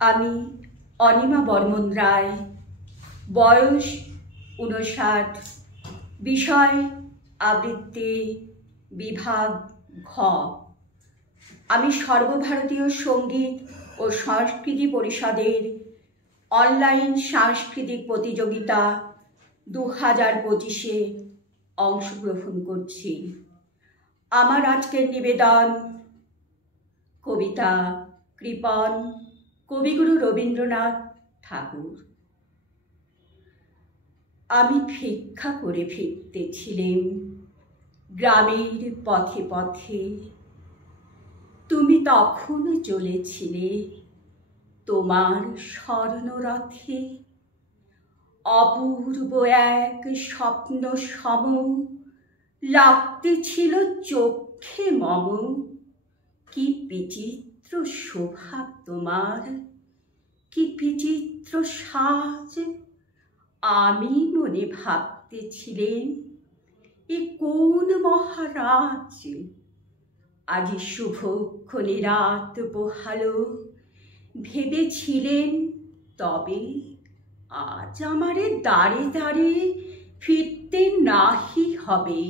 আমি অনিমা বর্মন রায়, বয়স ৫৯, বিষয় আবৃত্তি বিভাগ ঘ। আমি সর্বভারতীয় সঙ্গীত ও সংস্কৃতি পরিষদের অনলাইন সাংস্কৃতিক প্রতিযোগিতা ২০২৫-এ অংশগ্রহণ করছি। আমার আজকের নিবেদন কবিতা কৃপণ, কবিগুরু রবীন্দ্রনাথ ঠাকুর। আমি ভিক্ষা করে ফিরতেছিলেম গ্রামের পথে পথে, তুমি তখনও চলেছিলে তোমার স্বর্ণরথে। অপূর্ব এক স্বপ্ন সম লাগতেছিল চক্ষে মম। কি বিচিত্র শোভা তোমার, কি বিচিত্র সাজ। আমি মনে ভাবতেছিলেন, এ কোন মহারাজ। আজি শুভক্ষণে রাত পোহালো, ভেবেছিলেন তবে আজ আমারে দ্বারে দ্বারে ফিরতে নাহি হবে।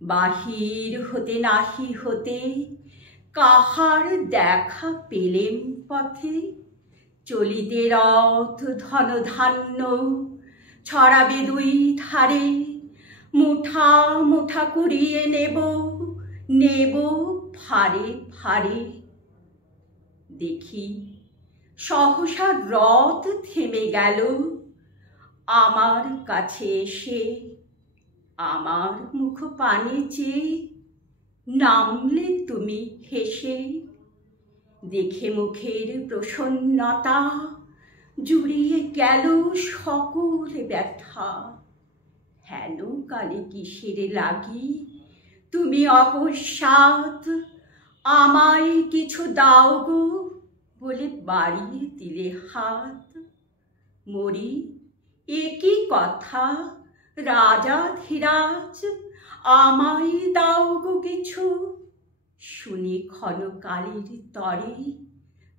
বাহির হতে নাহি হতে কাহার দেখা পেলেম পথে। চলিতে রথ ধনধান্য ছড়াবে দুই ধারে, মুঠা মুঠা কুড়িয়ে নেব নেব ফারে ফারে। দেখি সহসা রথ থেমে গেল আমার কাছে এসে। আমার মুখ পানে চেয়ে নামলে তুমি হেসে। দেখে মুখের প্রসন্নতা জুড়িয়ে গেল সকল ব্যথা। হেন কালে কিসের লাগি তুমি অকস্মাৎ আমায় কিছু দাও গো বলে বাড়িয়ে দিলে হাত। মরি, এ কি কথা রাজাধিরাজ, আমায় দাও গো কিছু। শুনি ক্ষণকালের তরে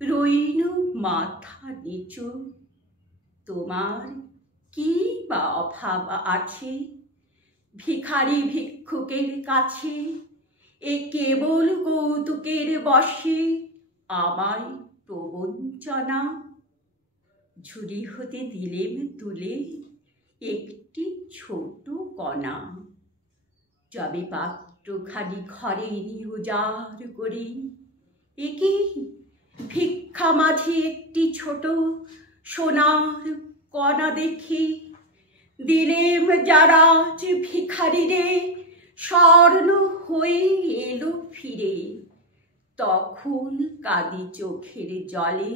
রইল মাথা নিচু। তোমার কি বা অভাব আছে ভিখারি ভিক্ষুকের কাছে। এ কেবল কৌতুকের বশে আমায় প্রবঞ্চনা। ঝুলি হতে দিলেম তুলে একটি ছোট কণা। যবে পাত্রখানি ঘরে নিয়ে উজাড় করি, এ কি ভিক্ষা মাঝে একটি ছোট সোনার কণা দেখি। দিলেম যারা যে ভিখারিরে, স্বর্ণ হয়ে এলো ফিরে। তখন কাঁদি চোখের জলে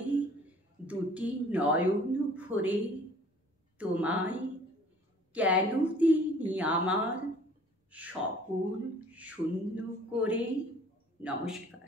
দুটি নয়ন ভরে। তোমায় কেন দিইনি আমার সকল শূন্য করে। নমস্কার।